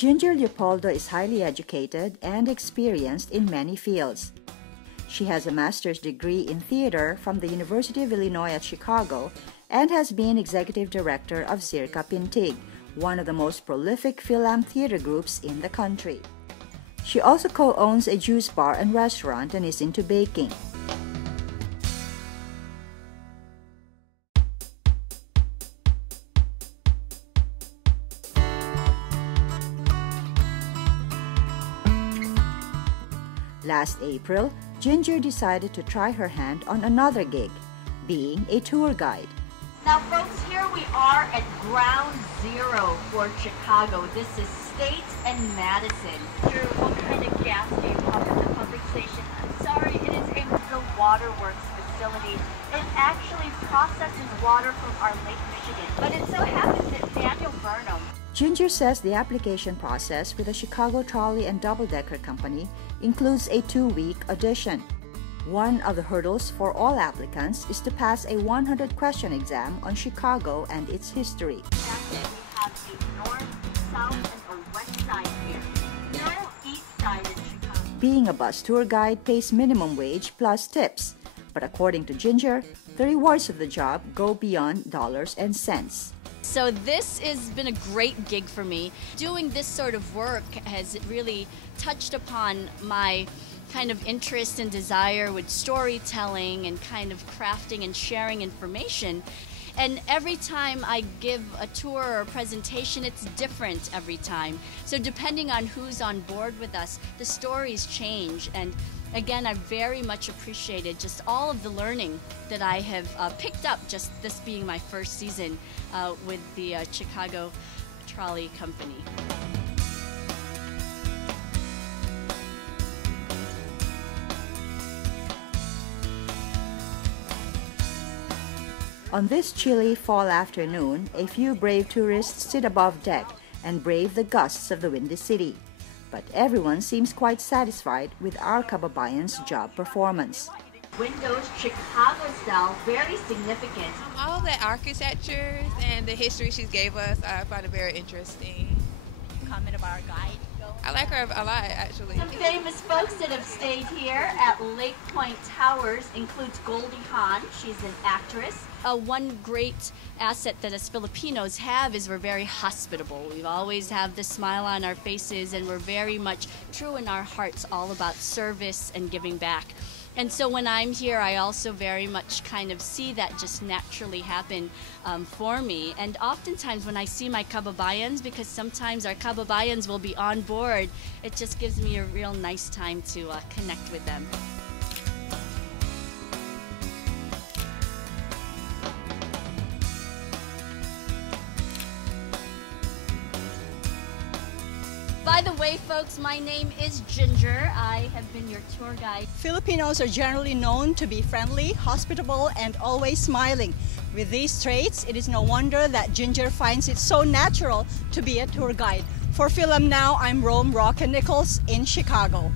Ginger Leopoldo is highly educated and experienced in many fields. She has a master's degree in theater from the University of Illinois at Chicago and has been executive director of Circa Pintig, one of the most prolific Fil-Am theater groups in the country. She also co-owns a juice bar and restaurant and is into baking. Last April, Ginger decided to try her hand on another gig, being a tour guide. Now folks, here we are at Ground Zero for Chicago. This is State and Madison. What kind of gas do you pump at the pumping station? I'm sorry, it is the Waterworks facility. It actually processes water from our Lake Michigan. But it so happens that Daniel Burnham. Ginger says the application process with the Chicago Trolley and Double-Decker Company includes a 2-week audition. One of the hurdles for all applicants is to pass a 100-question exam on Chicago and its history. We have a north, south, and a west side here. No east side in Chicago. Being a bus tour guide pays minimum wage plus tips. But according to Ginger, the rewards of the job go beyond dollars and cents. So this has been a great gig for me. Doing this sort of work has really touched upon my kind of interest and desire with storytelling and kind of crafting and sharing information. And every time I give a tour or a presentation, it's different every time. So depending on who's on board with us, the stories change. And again, I very much appreciated just all of the learning that I have picked up, just this being my first season with the Chicago Trolley Company. On this chilly fall afternoon, a few brave tourists sit above deck and brave the gusts of the windy city. But everyone seems quite satisfied with our kababayan's job performance. Windows, Chicago style, very significant. All the architectures and the history she gave us, I find it very interesting. Comment about our guide. I like her a lot, actually. Some famous folks that have stayed here at Lake Point Towers includes Goldie Hawn. She's an actress. One great asset that us Filipinos have is we're very hospitable. We always have the smile on our faces, and we're very much true in our hearts, all about service and giving back. And so when I'm here, I also very much kind of see that just naturally happen for me. And oftentimes when I see my kababayans, because sometimes our kababayans will be on board, it just gives me a real nice time to connect with them. By the way, folks, my name is Ginger. I have been your tour guide. Filipinos are generally known to be friendly, hospitable, and always smiling. With these traits, it is no wonder that Ginger finds it so natural to be a tour guide. For Fil-Am Now, I'm Rome Rock and Nichols in Chicago.